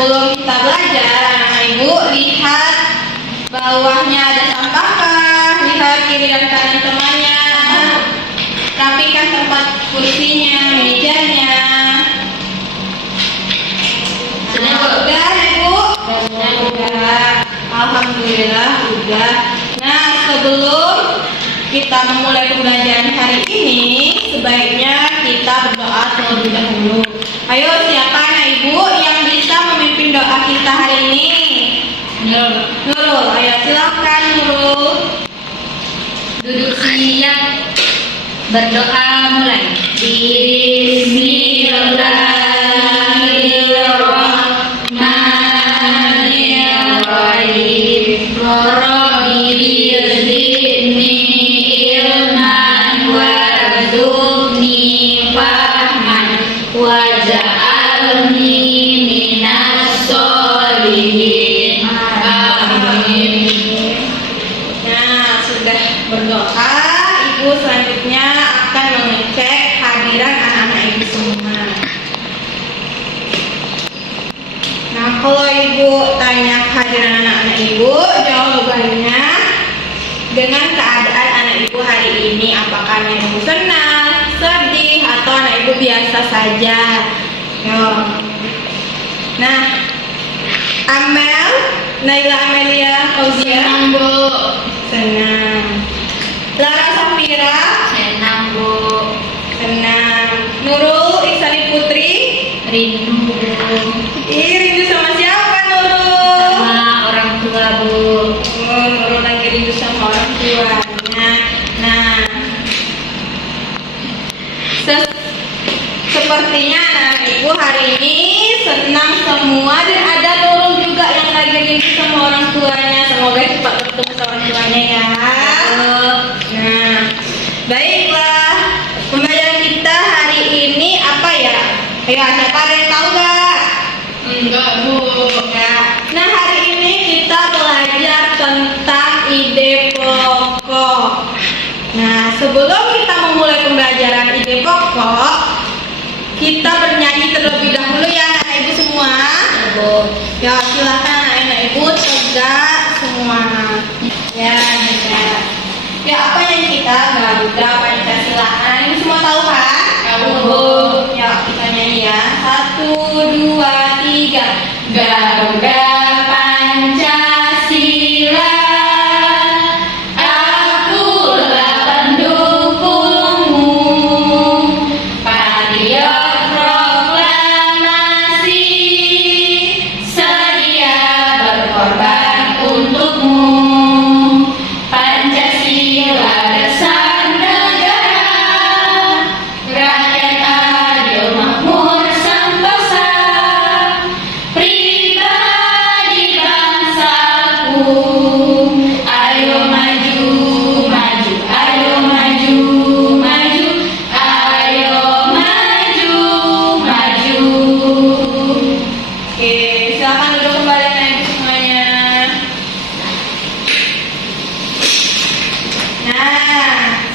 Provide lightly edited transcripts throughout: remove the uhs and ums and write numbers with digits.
sebelum kita belajar, anak ibu lihat bawahnya ada sampah kah? Lihat kiri dan kanan temannya. Rapikan tempat kursinya, mejanya. Udah, ibu? Udah. Alhamdulillah udah. Nah, sebelum kita memulai pembelajaran hari ini, sebaiknya kita berdoa terlebih dahulu. Ayo, siapa anak ibu yang bisa memimpin doa kita hari ini? Nurul, ayo silakan Nurul. Duduk siap, berdoa mulai. Bismillahirrahmanirrahim. Rabbi zidni ilman warzuqni fahman waj'alni minas sholihin. Amin. Nah, sudah berdoa, ibu selanjutnya akan mengecek hadiran anak-anak ibu semua. Nah, kalau ibu tanya hadiran anak-anak ibu, jawabannya dengan keadaan anak ibu hari ini, apakah anak ibu senang, sedih, atau anak ibu biasa saja. Yo. Nah, Amel, Naila Amelia Fauzia, Senang, Bu. senang. Lara Safira, Senang, Bu. senang. Nurul Iksani Putri, Rindu, Bu. rindu sama siapa Nurul? Sama orang tua, Bu. Oh, Nurul lagi rindu sama orang tuanya. Nah, sepertinya anak-anak ibu hari ini senang semua, dan ada Nurul juga yang lagi rindu sama orang tuanya. Semoga cepat bertemu sama orang tuanya ya. Nah, baiklah, pembelajaran kita hari ini apa ya? Ayo, siapa ada yang tahu nggak? Enggak, Bu. Enggak. Nah, hari ini kita belajar tentang ide pokok. Nah, sebelum kita memulai pembelajaran ide pokok, kita bernyanyi terlebih dahulu ya anak ibu semua. Bu. Ya, silakan anak ibu tegak semua. Ya, tegak. Ya, apa yang kita garuda, apa yang kita silakan. Ibu semua tahu kan? Tahu, Bu. Ya, kita nyanyi ya. 1, 2, 3. Garuda Pancasila, akulah pendukungmu. Patriot proklamasi, sedia berkorban untukmu. Pancasila dasar negara, rakyat adil makmur sentosa. Pribadi bangsaku, ayo maju, maju, ayo maju, maju, ayo maju, maju. Oke, silakan duduk kembali anak ibu semuanya. Nah,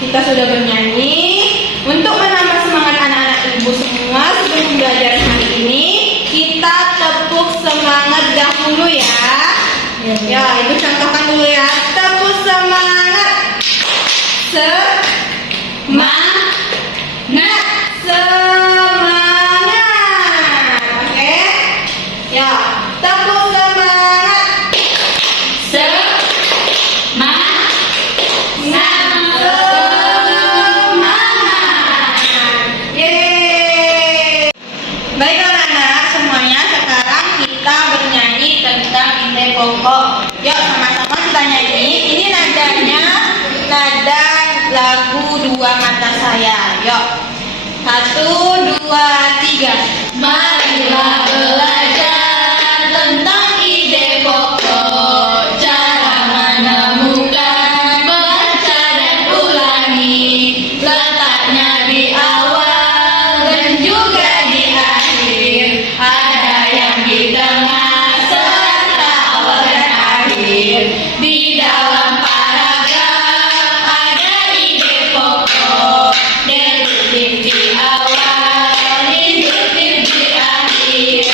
kita sudah bernyanyi. Untuk menambah semangat anak-anak ibu semua sebelum belajar hari ini, kita tepuk semangat dahulu ya. Ya, ibu contohkan dulu ya. Tepuk semangat. Semangat, Semangat. Oke? Ya, tepuk semangat. semangat, Yeay. Baiklah anak-anak semuanya, sekarang kita bernyanyi tentang ide pokok. Yuk sama-sama kita nyanyi. Ini nadanya nada lagu Dua Mata Saya. Yuk. 1, 2, 3. Marilah belajar tentang ide pokok, cara menemukan, baca dan ulangi, letaknya di awal dan juga di akhir, ada yang di tengah serta awal dan akhir. Di dalam paragraf ada ide pokok, deduktif di awal, induktif di akhir.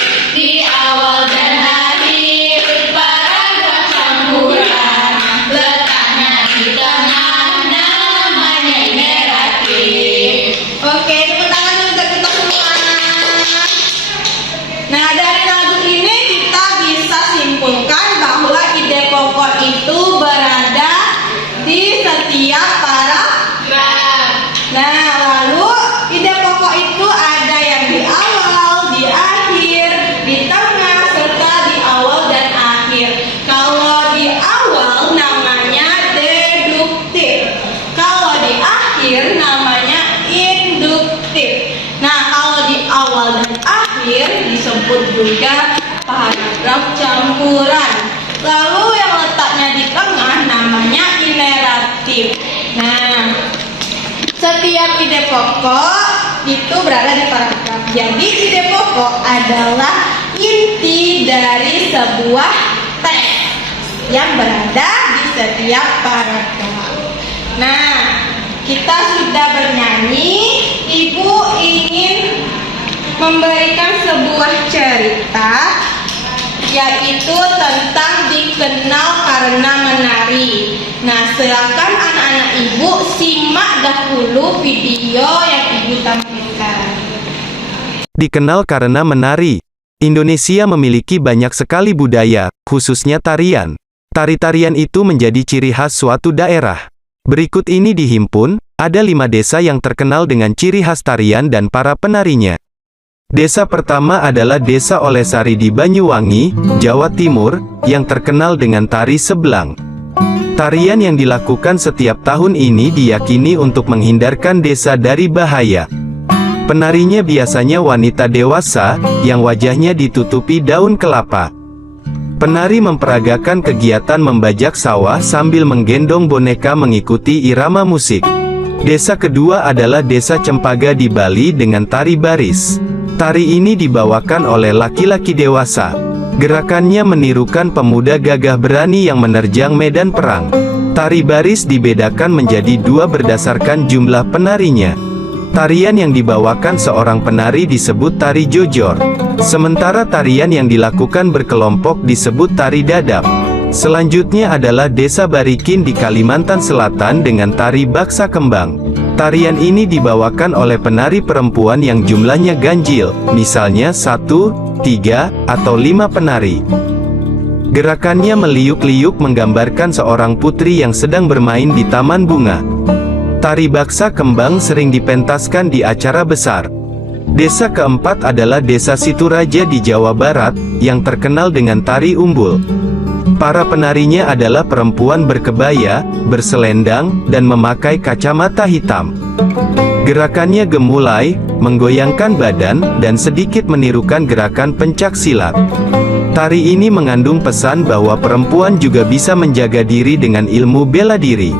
juga paragraf campuran. Lalu yang letaknya di tengah namanya ineratif. Nah, setiap ide pokok itu berada di paragraf. Jadi ide pokok adalah inti dari sebuah teks yang berada di setiap paragraf. Nah, kita sudah bernyanyi. Ibu ingin memberikan sebuah cerita, yaitu tentang dikenal karena menari. Nah, silakan anak-anak ibu simak dahulu video yang ibu tampilkan. Dikenal karena menari. Indonesia memiliki banyak sekali budaya, khususnya tarian. Tari-tarian itu menjadi ciri khas suatu daerah. Berikut ini dihimpun, ada 5 desa yang terkenal dengan ciri khas tarian dan para penarinya. Desa pertama adalah Desa Olesari di Banyuwangi, Jawa Timur, yang terkenal dengan tari sebelang. Tarian yang dilakukan setiap tahun ini diyakini untuk menghindarkan desa dari bahaya. Penarinya biasanya wanita dewasa, yang wajahnya ditutupi daun kelapa. Penari memperagakan kegiatan membajak sawah sambil menggendong boneka mengikuti irama musik. Desa kedua adalah Desa Cempaka di Bali dengan tari baris. Tari ini dibawakan oleh laki-laki dewasa. Gerakannya menirukan pemuda gagah berani yang menerjang medan perang. Tari baris dibedakan menjadi 2 berdasarkan jumlah penarinya. Tarian yang dibawakan seorang penari disebut tari jojor. Sementara tarian yang dilakukan berkelompok disebut tari dadap. Selanjutnya adalah Desa Barikin di Kalimantan Selatan dengan tari baksa kembang. Tarian ini dibawakan oleh penari perempuan yang jumlahnya ganjil, misalnya 1, 3, atau 5 penari. Gerakannya meliuk-liuk menggambarkan seorang putri yang sedang bermain di taman bunga. Tari baksa kembang sering dipentaskan di acara besar. Desa keempat adalah Desa Situraja di Jawa Barat, yang terkenal dengan tari umbul. Para penarinya adalah perempuan berkebaya, berselendang, dan memakai kacamata hitam. Gerakannya gemulai, menggoyangkan badan, dan sedikit menirukan gerakan pencak silat. Tari ini mengandung pesan bahwa perempuan juga bisa menjaga diri dengan ilmu bela diri.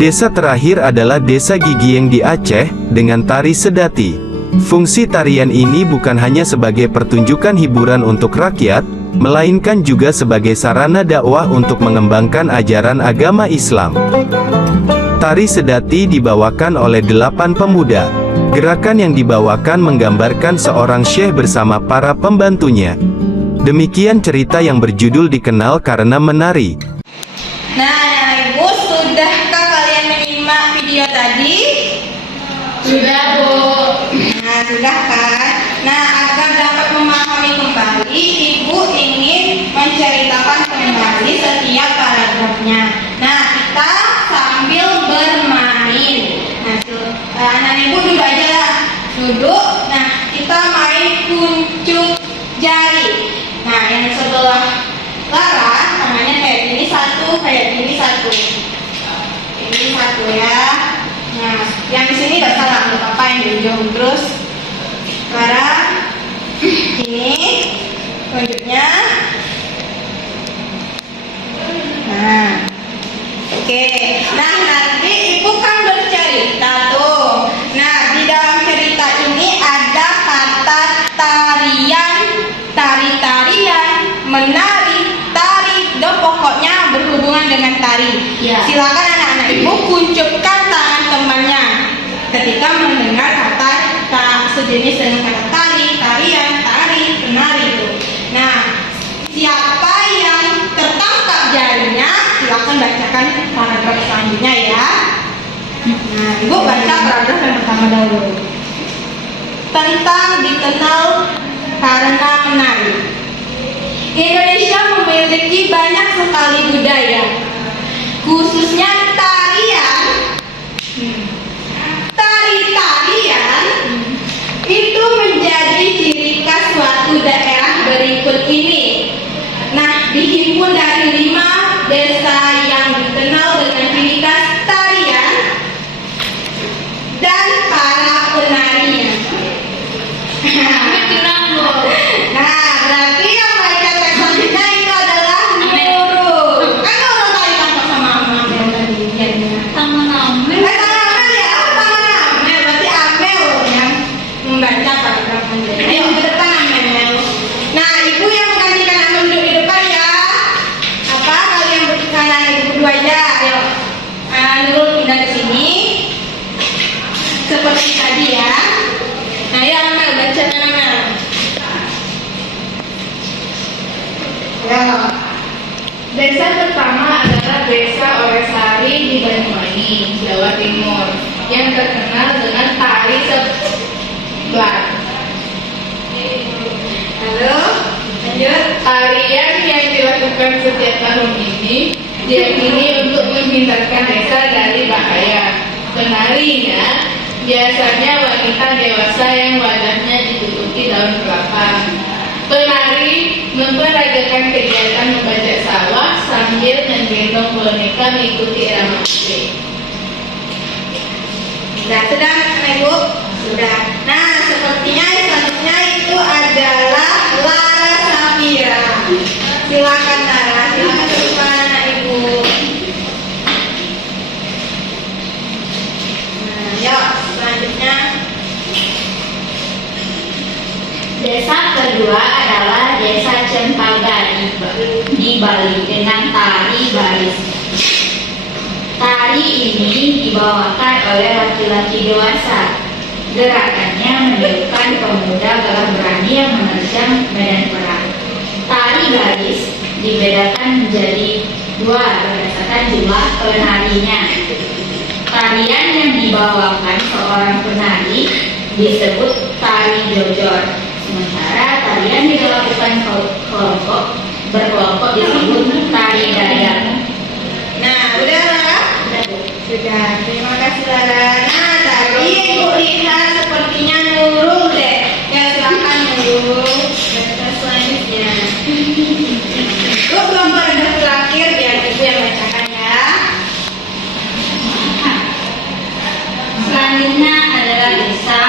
Desa terakhir adalah Desa Gigieng di Aceh, dengan tari sedati. Fungsi tarian ini bukan hanya sebagai pertunjukan hiburan untuk rakyat, melainkan juga sebagai sarana dakwah untuk mengembangkan ajaran agama Islam. Tari sedati dibawakan oleh 8 pemuda. Gerakan yang dibawakan menggambarkan seorang syekh bersama para pembantunya. Demikian cerita yang berjudul Dikenal Karena Menari. Nah, ibu, sudahkah kalian menyimak video tadi? Sudah, Bu. Nah, sudah kan? Nah, agar dapat memahami kembali, ibu ingin menceritakan kembali setiap paragrafnya. Nah, kita sambil bermain. Nah, anak ibu duduk aja lah. Duduk. Nah, kita main kuncup jari. Nah, yang sebelah Lara, tangannya kayak gini satu, kayak gini satu. Ini satu ya. Nah, yang di sini nggak salah, nggak apa-apa yang di ujung. Terus sekarang ini tunjuknya. Nah, oke. Nah, nanti ibu kan bercerita tuh. Nah, di dalam cerita ini ada kata tarian, tari-tarian, menari, tari, dan pokoknya berhubungan dengan tari. Ya. Silakan anak-anak ibu kuncupkan tangan temannya ketika mendengar kata sejenis dengan kata tari, tarian, tari, penari itu. Nah, siapa yang tertangkap jarinya, silakan bacakan paragraf selanjutnya ya. Nah, ibu baca paragraf yang pertama dahulu. Tentang dikenal karena menari. Indonesia memiliki banyak sekali budaya, khususnya tarian. Tari-tarian itu menjadi ciri khas suatu daerah berikut ini. Nah, dihimpun dari 5 desa yang dikenal dengan ciri khas tarian dan para penarinya. Nah, Banyuwangi, Jawa Timur, yang terkenal dengan tari sebat. Halo, lanjut. Tarian yang dilakukan setiap tahun ini diyakini untuk menghindarkan desa dari bahaya. Penarinya biasanya wanita dewasa yang wajahnya ditutupi daun kelapa. Penari memperagakan kegiatan membajak sawah sambil menggendong boneka mengikuti irama musik. Sudah, Ibu? Sudah. Nah, sepertinya selanjutnya itu adalah Lara Safira. Silakan Lara, silakan depan anak Ibu. Nah, yuk, selanjutnya. Desa kedua adalah Desa Cempaka di Bali dengan tari baris. Tari ini dibawakan oleh laki-laki dewasa. Gerakannya menunjukkan pemuda gagah berani yang menerjang medan perang. Tari baris dibedakan menjadi dua berdasarkan jumlah penarinya. Tarian yang dibawakan seorang penari disebut tari jojor. Sementara tarian dilakukan berkelompok disebut tari dayak. Nah, udah Lara? Sudah, terima kasih Lara. Nah, tadi Ibu lihat sepertinya Nurul deh. Ya, silakan Nurul. Baca selanjutnya. Lu belum paragraf terakhir, biar Ibu yang bacakan ya. Selanjutnya adalah desa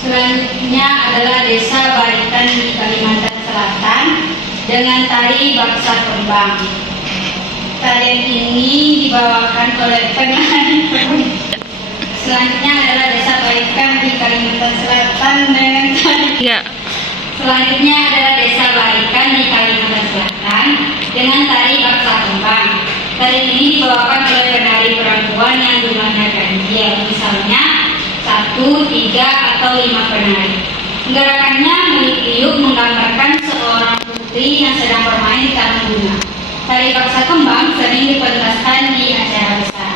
Selanjutnya adalah Desa Barikan di Kalimantan Selatan dengan tari Baksa Kembang. Tarian ini dibawakan oleh penari. Selanjutnya adalah Desa Barikan di Kalimantan Selatan dengan tari. Selanjutnya adalah Desa Barikan di Kalimantan Selatan dengan tari Baksa Kembang. Tarian ini dibawakan oleh penari perempuan yang jumlahnya ganjil, misalnya 1, 3, atau 5 penari. Gerakannya meniup menggambarkan seorang putri yang sedang bermain di taman bunga. Tari Baksa Kembang sering dipentaskan di acara besar.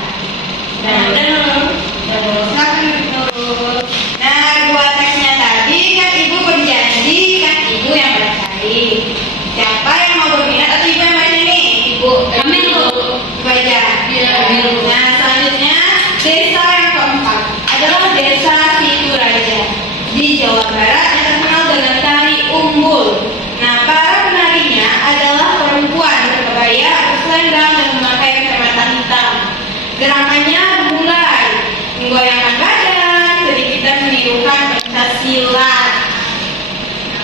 Nah, udah Nurul. Silakan Nurul. Nah, dua teksnya tadi kan Ibu berjanji kan Ibu yang bacain. Siapa yang mau berminat atau Ibu yang baca nih? Ibu. Kami Ibu. Baca. Nah, selanjutnya desa yang keempat adalah Desa Situraja di Jawa Barat yang terkenal dengan tari umbul. Nah, para penarinya adalah perempuan berkebaya, berselendang dan memakai kacamata hitam. Gerakannya mulai menggoyangkan badan, sedikit dan menirukan pencaksilat.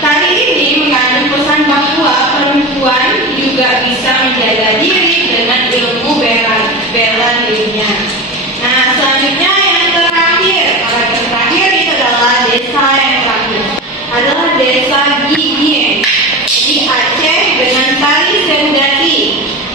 Tari ini mengandung pesan bahwa perempuan juga bisa menjaga diri dengan ilmu bela dirinya. Nah, selanjutnya yang terakhir, paragraf terakhir itu adalah desa yang terakhir adalah Desa Gigien di Aceh dengan tari Seudati.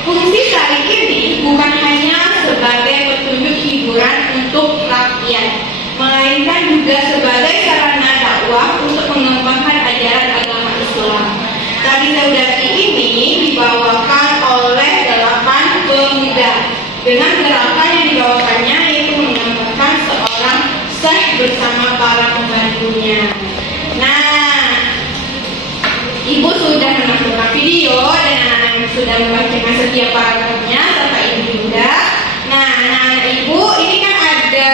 Fungsi tari ini bukan hanya sebagai petunjuk hiburan untuk rakyat, melainkan juga sebagai sarana dakwah untuk mengembangkan ajaran agama Islam. Tari Seudati ini dibawakan oleh 8 pemuda dengan gerakan yang dibawakannya yaitu menggambarkan seorang syekh bersama para pembantunya. Nah, Ibu sudah menonton video dan anak-anak sudah membacakan setiap paragrafnya serta Ibu juga. Nah, anak-anak Ibu ini kan ada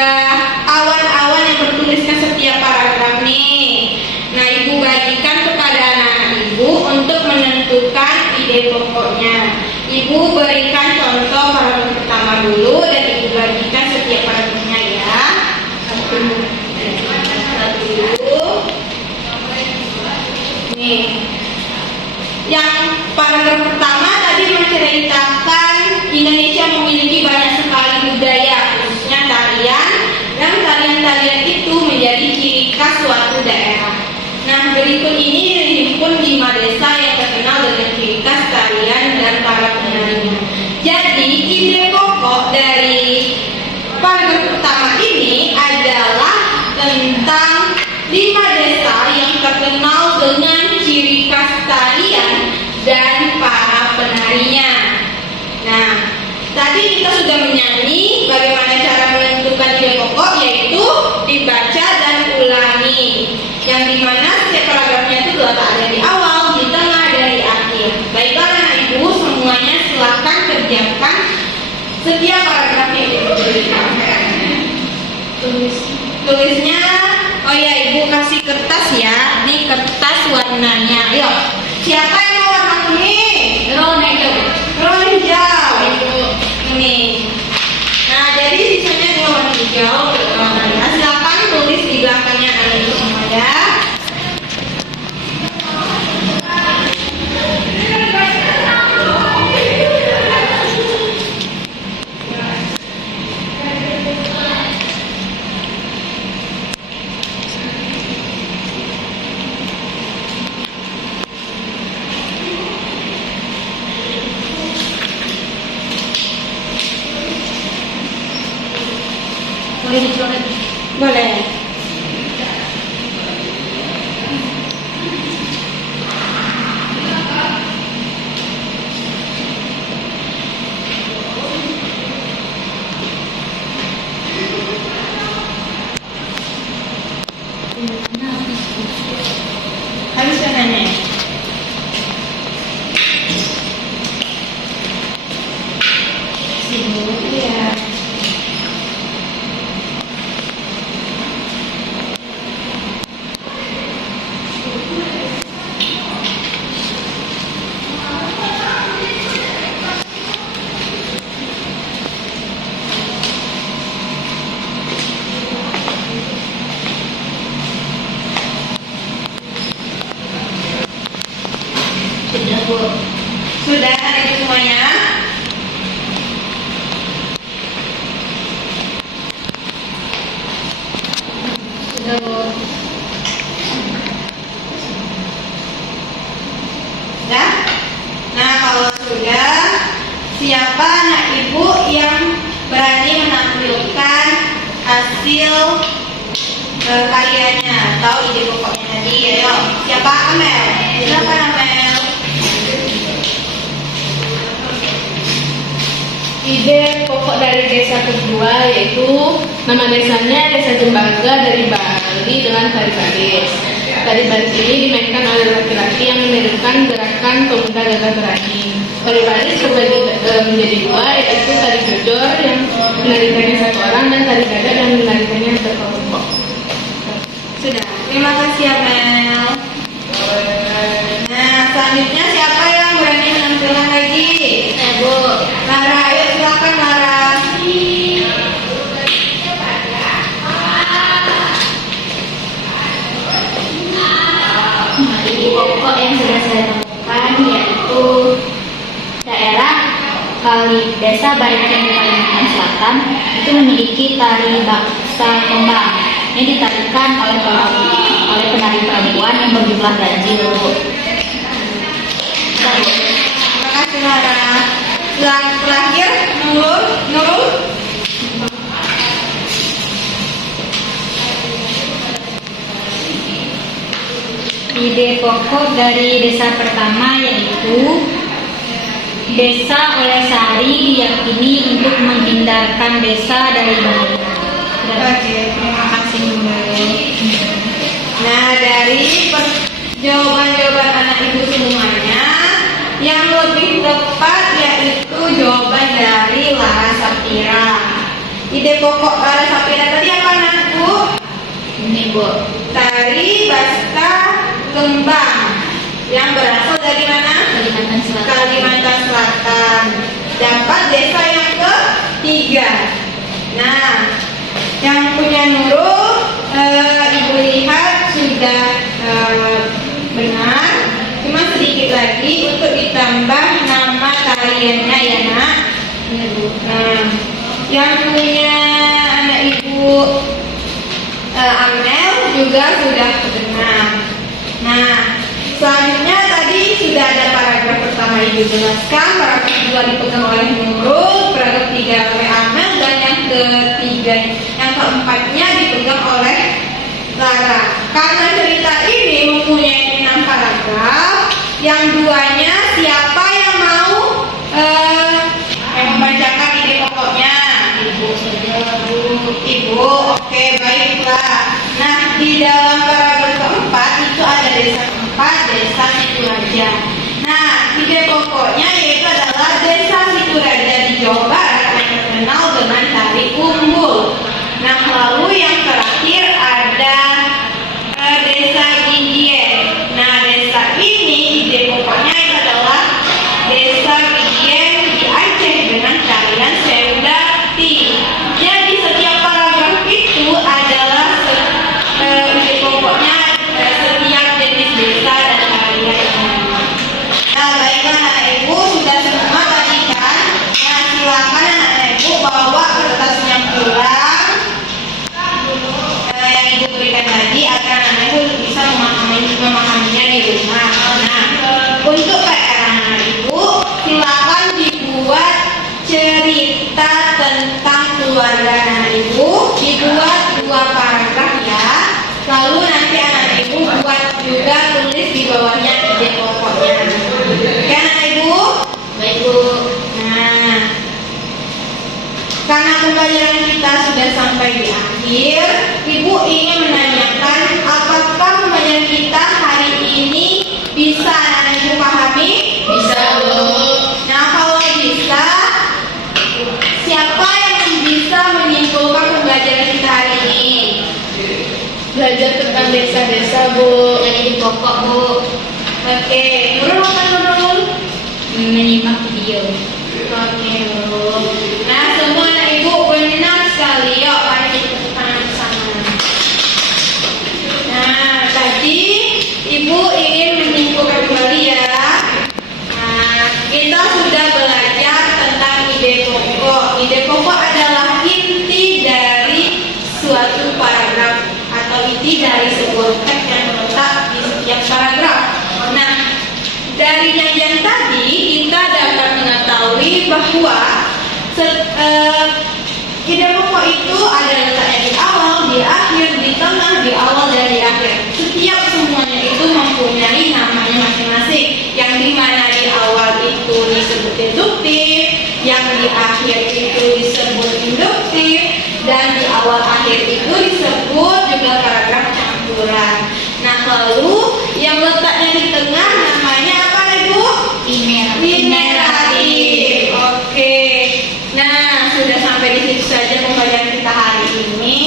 awan-awan yang bertuliskan setiap paragraf nih. Nah, Ibu bagikan kepada anak-anak Ibu untuk menentukan ide pokoknya. Ibu berikan contoh paragraf pertama dulu dan Ibu bagikan setiap paragrafnya ya. Satu dulu. Nih. Yang paragraf pertama tadi menceritakan Indonesia memiliki banyak sekali budaya, khususnya tarian, dan tarian-tarian itu menjadi ciri khas suatu daerah. Nah, berikut ini dihimpun 5 desa yang terkenal dengan ciri khas tarian dan para penarinya. Jadi, ide pokok dari paragraf pertama ini adalah tentang 5 desa yang terkenal dengan ciri khas boleh dicoret. Boleh. Habis penanya. Sibuk ya. Sudah, Bu. Sudah ada itu semuanya? Sudah, Bu. Sudah? Nah, kalau sudah, siapa anak ibu yang berani menampilkan hasil karyanya atau ide pokoknya tadi? Ayo, siapa? Amel. Silakan Amel. Ide pokok dari desa kedua yaitu nama desanya Desa Jembaga dari Bali dengan tari baris. Tari baris ini dimainkan oleh laki-laki yang menirukan gerakan pemuda gagah berani. Tari baris terbagi menjadi dua, yaitu tari jojor yang menarikannya satu orang dan tari gagak yang menarikannya berkelompok. Sudah. Terima kasih Amel. Nah, selanjutnya siapa yang berani menampilkan lagi? Bu. Lara, ayo silakan Lara. Ide pokok yang sudah saya temukan yaitu daerah Desa Barikan di Kalimantan Selatan itu memiliki tari baksa kembang yang ditarikan oleh penari perempuan yang berjumlah ganjil, Bu. Terima kasih Lara. Yang terakhir Nurul. Ide pokok dari desa pertama yaitu desa oleh Sari diyakini untuk menghindarkan desa dari bahaya. Oke, terima kasih Nurul. Nah, dari jawaban-jawaban anak ibu semuanya, yang lebih tepat yaitu jawaban dari Lara Sapira. Ide pokok Lara Sapira tadi apa anakku? Ini, Bu. Tari Basta Kembang yang berasal dari mana? Kalimantan Selatan. Kalimantan Selatan. Dapat desa yang ketiga. Nah, yang punya Nurul, ibu lihat sudah benar. Cuma sedikit lagi untuk ditambah nama tariannya ya nak. Nah, yang punya anak ibu Amel juga sudah benar. Nah, selanjutnya tadi sudah ada paragraf pertama ibu jelaskan, paragraf kedua dipegang oleh Nurul, paragraf tiga oleh Amel, dan yang keempatnya dipegang oleh Lara. Karena cerita ini mempunyai 6 paragraf, yang duanya siapa yang mau membacakan ide pokoknya? Ibu, oke, baiklah. Nah, di dalam paragraf keempat itu ada desa keempat, Desa Situraja. Nah, ide pokoknya yaitu adalah Desa Situraja di Jawa Barat yang terkenal dengan tari umbul. Nah, lalu yang terakhir ada Desa Gindien. Nah, desa ini ide pokoknya itu adalah Desa Gindien di Aceh dengan tarian Sewdati. Jadi setiap paragraf itu adalah ide pokoknya setiap jenis desa dan tarian. Nah, baiklah anak ibu sudah semua tadi kan? Nah, silakan anak ibu bawa kertasnya pulang. Yang ibu berikan tadi agar anak ibu bisa memahaminya di rumah. Nah, untuk PR anak ibu silakan dibuat cerita tentang keluarga anak ibu. Dibuat bawahnya ide pokoknya. Oke anak ibu? Baik Bu. Nah, karena pembelajaran kita sudah sampai di akhir, ibu ingin menanyakan apakah pembelajaran kita hari ini bisa anak ibu pahami? Bisa Bu. Nah, kalau bisa, siapa yang bisa menyimpulkan pembelajaran kita hari ini? Belajar tentang desa-desa Bu. Yang jadi pokok Bu. Oke, Nurul apa Nurul? Menyimak video. Oke, Nurul. Nah, semua anak ibu benar sekali. Yuk, mari kita tepuk tangan bersama. Nah, tadi ibu ingin menyimpulkan kembali ya. Nah, kita sudah belajar tentang ide pokok. Ide pokok adalah inti dari suatu paragraf atau inti dari sebuah teks yang terletak di setiap paragraf. Nah, dari nyanyian tadi kita dapat mengetahui bahwa ide pokok itu ada letaknya di awal, di akhir, di tengah, di awal, dan di akhir. Setiap semuanya itu mempunyai namanya masing-masing. Yang dimana di awal itu disebut deduktif, yang di akhir itu disebut induktif, dan di awal akhir itu disebut juga paragraf campuran. Nah, lalu yang letaknya di tengah namanya apa ibu? Imeratif. Oke. Nah, sudah sampai di situ saja pembelajaran kita hari ini.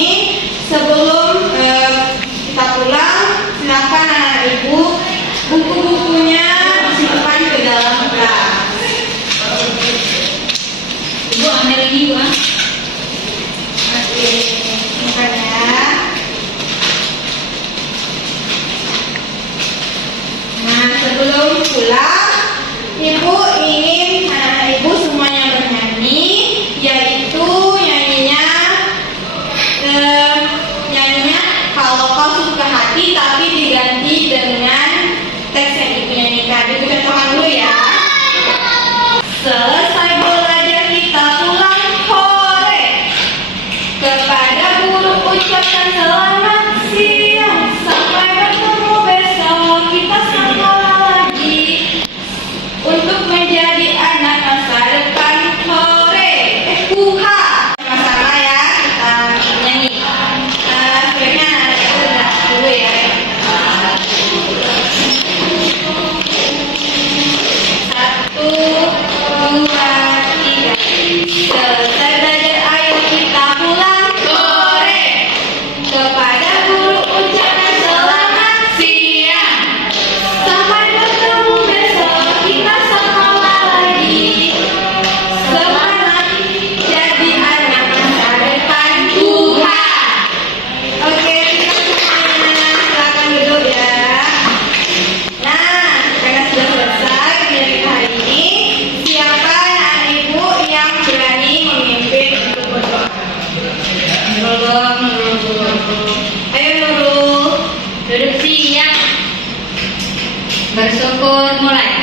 Sebelum kita pulang, silakan anak ibu buku-bukunya disimpan ke dalam kelas. Ibu ambil ini Bu. Oke, simpan ya. Nah, sebelum pulang, ibu ingin anak-anak ibu semuanya bernyanyi, yaitu nyanyinya kalau kau suka hati, tapi diganti dengan teks yang ibu nyanyikan. Ibu contohkan dulu ya. Selesai belajar kita pulang sore, kepada guru ucapkan selamat siang, sampai bertemu besok kita sekolah lagi untuk menjadi anak masa depan sore. Kuha sama-sama ya kita nyanyi. Sebaiknya anak itu udah dulu ya. Satu, dua, tiga. Selesai belajar ayo kita pulang sore, kepada guru ucapkan selamat siang, sampai bertemu besok kita sekolah lagi. Semangat jadi anak masa depan Tuhan. Oke, kita semuanya silakan duduk ya. Nah, karena sudah selesai pembelajaran hari ini, siapa anak ibu yang berani memimpin untuk berdoa? Nurul. Ayo Nurul. Duduk siap. Bersyukur mulai.